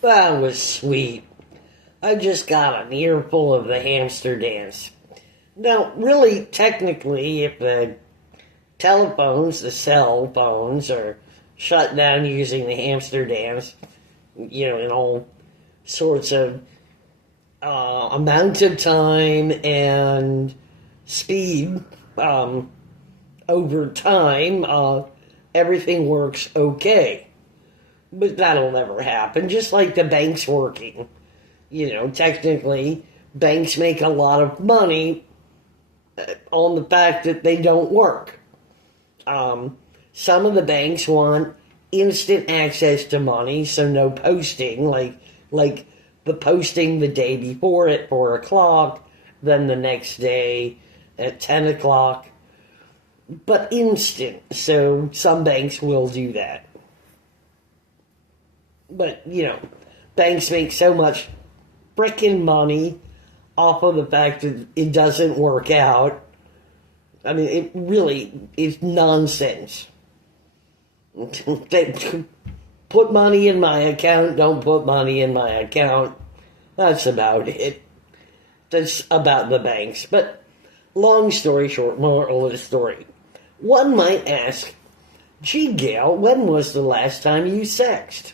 That was sweet. I just got an earful of the hamster dance. Now, really, technically, if the telephones, the cell phones, are shut down using the hamster dance, in all sorts of amount of time and speed over time, everything works okay. But that'll never happen, just like the banks working. Technically, banks make a lot of money on the fact that they don't work. Some of the banks want instant access to money, so no posting, like the posting the day before at 4 o'clock, then the next day at 10 o'clock, but instant, so some banks will do that. But, banks make so much frickin' money off of the fact that it doesn't work out. I mean, it really is nonsense. They put money in my account, don't put money in my account. That's about it. That's about the banks. But long story short, moral of the story. One might ask, gee, Gail, when was the last time you sexed?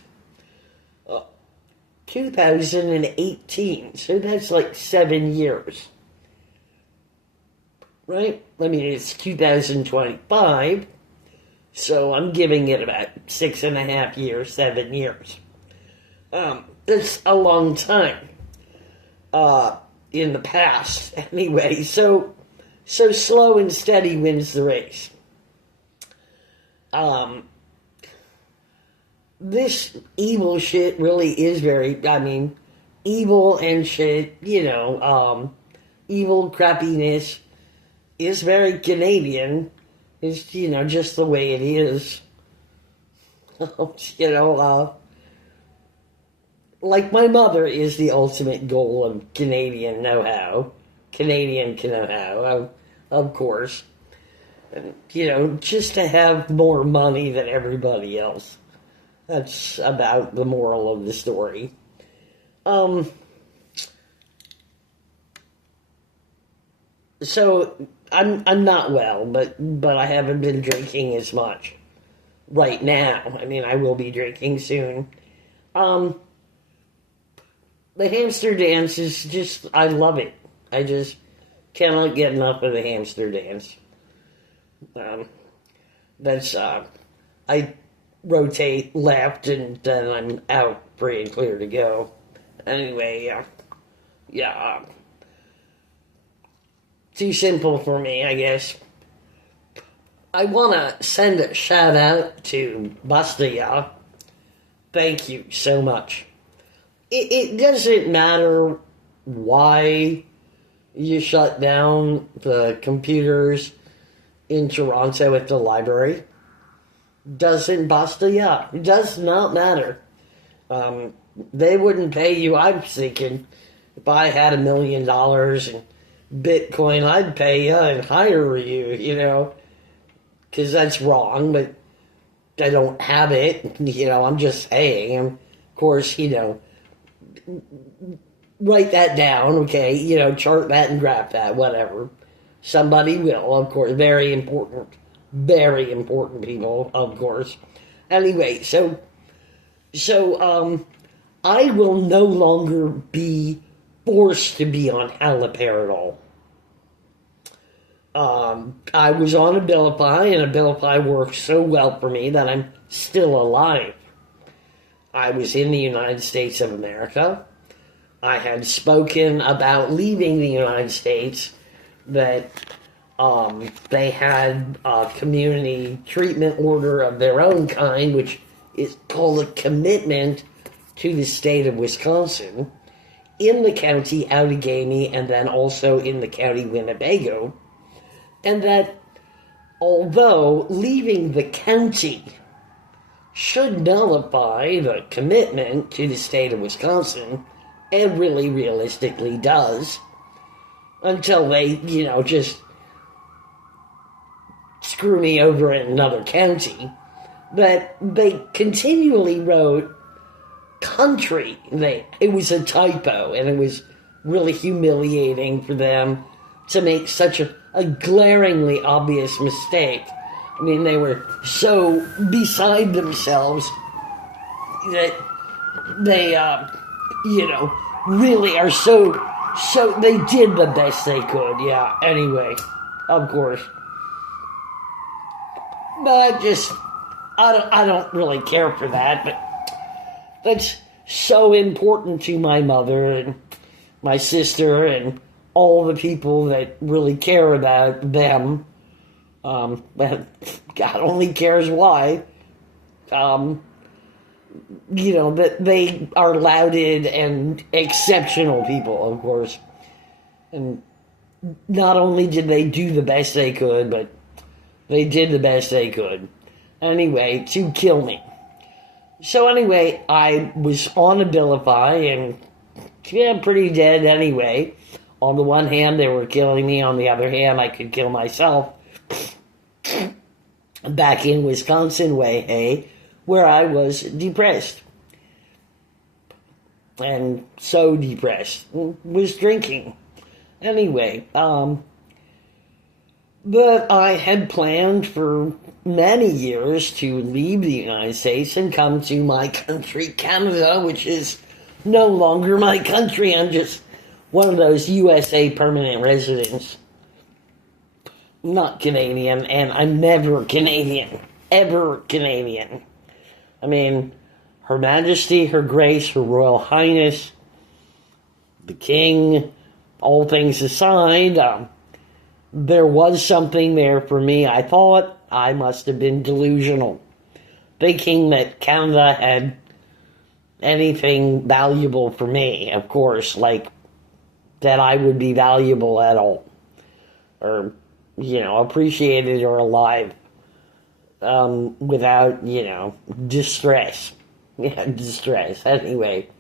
2018, so that's like 7 years. Right? I mean, it's 2025, so I'm giving it about 6.5 years, 7 years. That's a long time. In the past, anyway, so slow and steady wins the race. This evil shit really is evil and shit, evil crappiness is very Canadian. It's, just the way it is. Like my mother is the ultimate goal of Canadian know-how. Canadian know-how, of course. Just to have more money than everybody else. That's about the moral of the story. So I'm not well, but I haven't been drinking as much right now. I mean, I will be drinking soon. The hamster dance is just, I love it. I just cannot get enough of the hamster dance. I rotate left and then I'm out free and clear to go. Anyway, too simple for me, I guess. I want to send a shout out to Bastia. Thank you so much. It doesn't matter why you shut down the computers in Toronto at the library. Doesn't Bastia. It does not matter. They wouldn't pay you. I'm thinking if I had $1 million in Bitcoin, I'd pay you and hire you, because that's wrong, but I don't have it, I'm just saying. And of course, write that down, okay, chart that and graph that, whatever. Somebody will, of course, very important people, of course. Anyway, so I will no longer be forced to be on haloperidol. I was on Abilify, and Abilify worked so well for me that I'm still alive. I was in the United States of America. I had spoken about leaving the United States, that they had a community treatment order of their own kind, which is called a commitment to the state of Wisconsin, in the county Outagamie, and then also in the county Winnebago, and that although leaving the county should nullify the commitment to the state of Wisconsin, and really realistically does, until they, just screw me over in another county, that they continually wrote country. It was a typo, and it was really humiliating for them to make such a glaringly obvious mistake. I mean, they were so beside themselves that they, really are so they did the best they could, yeah, anyway, of course. But I don't really care for that, but that's so important to my mother and my sister and all the people that really care about them. But God only cares why. That they are lauded and exceptional people, of course. And not only did they do the best they could, but they did the best they could. Anyway, to kill me. So anyway, I was on Abilify and pretty dead anyway. On the one hand, they were killing me. On the other hand, I could kill myself. Back in Wisconsin way, hey, where I was depressed. And so depressed. Was drinking. Anyway, but I had planned for many years to leave the United States and come to my country, Canada, which is no longer my country. I'm just one of those USA permanent residents. Not Canadian, and I'm never Canadian. Ever Canadian. I mean, Her Majesty, Her Grace, Her Royal Highness, the King, all things aside, there was something there for me. I thought I must have been delusional, thinking that Canada had anything valuable for me, of course, like that I would be valuable at all, or, appreciated or alive, without, distress. Yeah, distress. Anyway,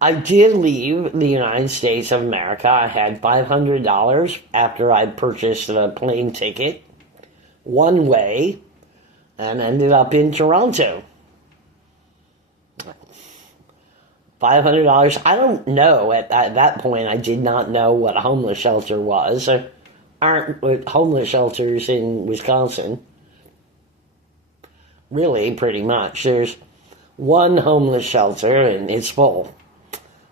I did leave the United States of America. I had $500 after I purchased a plane ticket, one way, and ended up in Toronto. $500. I don't know. At that point, I did not know what a homeless shelter was. There aren't homeless shelters in Wisconsin. Really, pretty much. There's one homeless shelter, and it's full.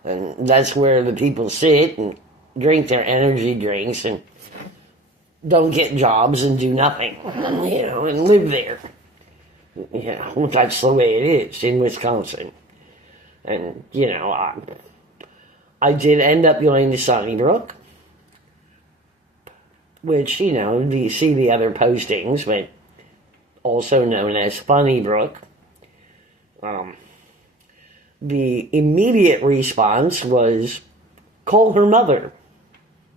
And that's where the people sit and drink their energy drinks and don't get jobs and do nothing, and live there. That's the way it is in Wisconsin. And, I did end up going to Sunnybrook, which, you see the other postings, but also known as Funnybrook. The immediate response was, call her mother.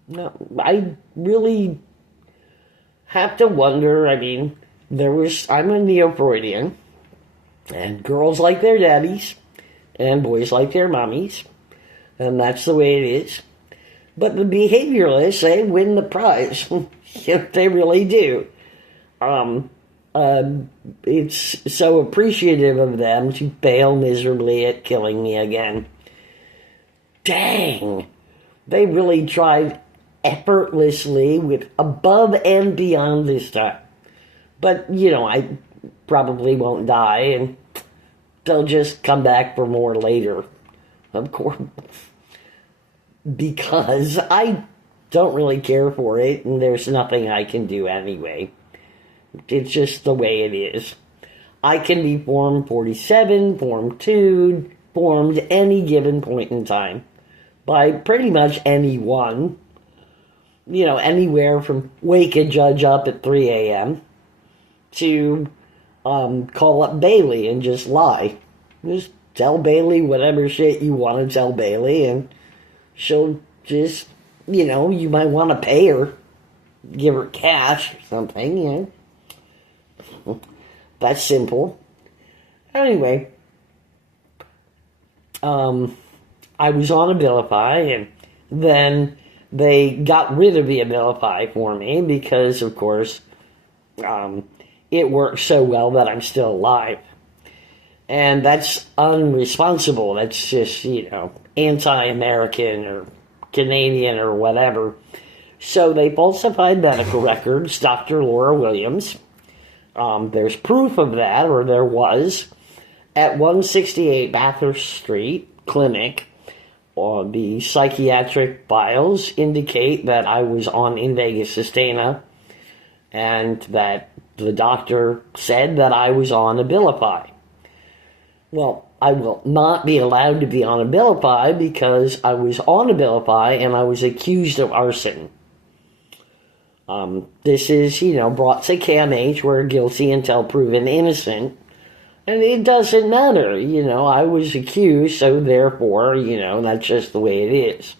Now, I really have to wonder, I'm a neo-Freudian, and girls like their daddies, and boys like their mommies, and that's the way it is. But the behavioralists, they win the prize. They really do. It's so appreciative of them to fail miserably at killing me again. Dang! They really tried effortlessly with above and beyond this time. But, I probably won't die, and they'll just come back for more later, of course, because I don't really care for it, and there's nothing I can do anyway. It's just the way it is. I can be Form 47, Form 2, formed any given point in time by pretty much anyone. Anywhere from wake a judge up at 3 a.m. to call up Bailey and just lie. Just tell Bailey whatever shit you want to tell Bailey, and she'll just, you might want to pay her, give her cash or something, That's simple. Anyway, I was on Abilify, and then they got rid of the Abilify for me because, of course, it works so well that I'm still alive. And that's unresponsible. That's just, anti-American or Canadian or whatever. So they falsified medical records, Dr. Laura Williams. There's proof of that, or there was, at 168 Bathurst Street Clinic. The psychiatric files indicate that I was on Invega Sustenna and that the doctor said that I was on Abilify. Well, I will not be allowed to be on Abilify because I was on Abilify and I was accused of arson. This is, brought to CAMH, where guilty until proven innocent. And it doesn't matter, I was accused, so therefore, that's just the way it is.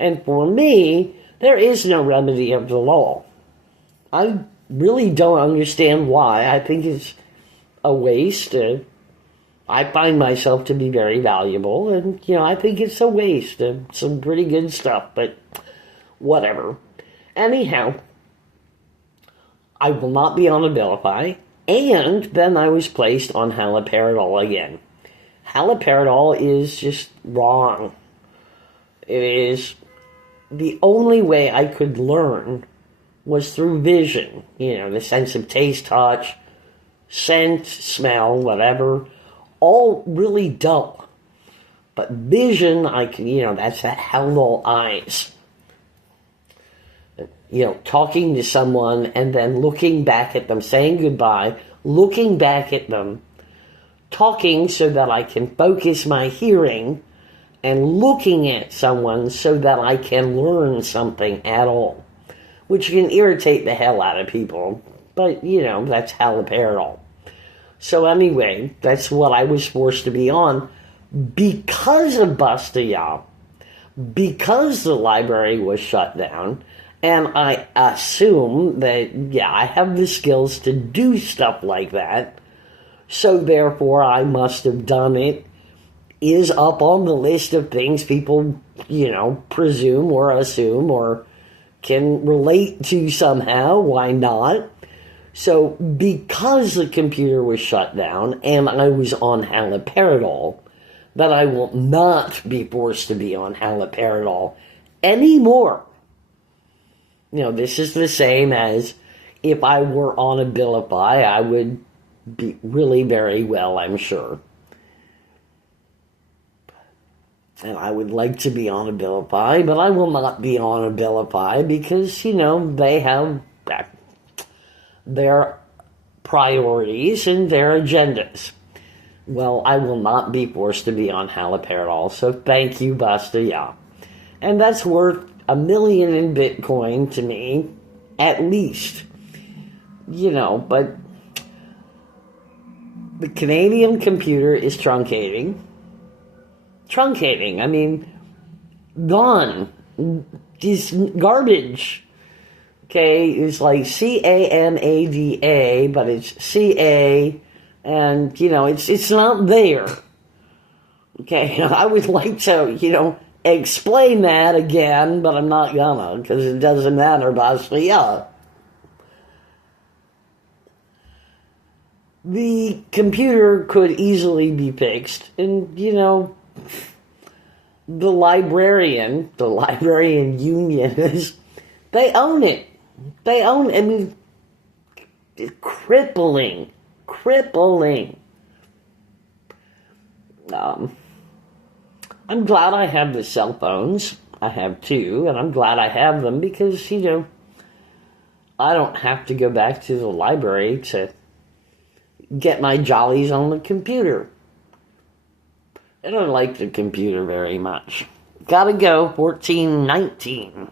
And for me, there is no remedy of the law. I really don't understand why. I think it's a waste. I find myself to be very valuable, and, I think it's a waste of some pretty good stuff, but whatever. Anyhow, I will not be on Abilify. And then I was placed on haloperidol again. Haloperidol is just wrong. It is the only way I could learn was through vision. The sense of taste, touch, scent, smell, whatever. All really dull. But vision, I can, that's that Haldol eyes. Talking to someone and then looking back at them, saying goodbye, looking back at them, talking so that I can focus my hearing, and looking at someone so that I can learn something at all, which can irritate the hell out of people, but, that's haloperidol. So anyway, that's what I was forced to be on because of Bastille, because the library was shut down. And I assume that, I have the skills to do stuff like that. So therefore, I must have done it. Is up on the list of things people, presume or assume or can relate to somehow. Why not? So because the computer was shut down and I was on haloperidol, that I will not be forced to be on haloperidol anymore. This is the same as if I were on Abilify, I would be really very well, I'm sure. And I would like to be on Abilify, but I will not be on Abilify because, they have their priorities and their agendas. Well, I will not be forced to be on haloperidol, so thank you, Bastille. And that's worth $1 million in Bitcoin to me, at least. But the Canadian computer is truncating. I mean, gone. This garbage. Okay, it's like CANADA, but it's CA, and, it's not there. Okay, I would like to, explain that again, but I'm not gonna, because it doesn't matter, Bastille. The computer could easily be fixed, and, the librarian union they own it. I mean, it's crippling. I'm glad I have the cell phones. I have two, and I'm glad I have them because, I don't have to go back to the library to get my jollies on the computer. I don't like the computer very much. Gotta go, 1419.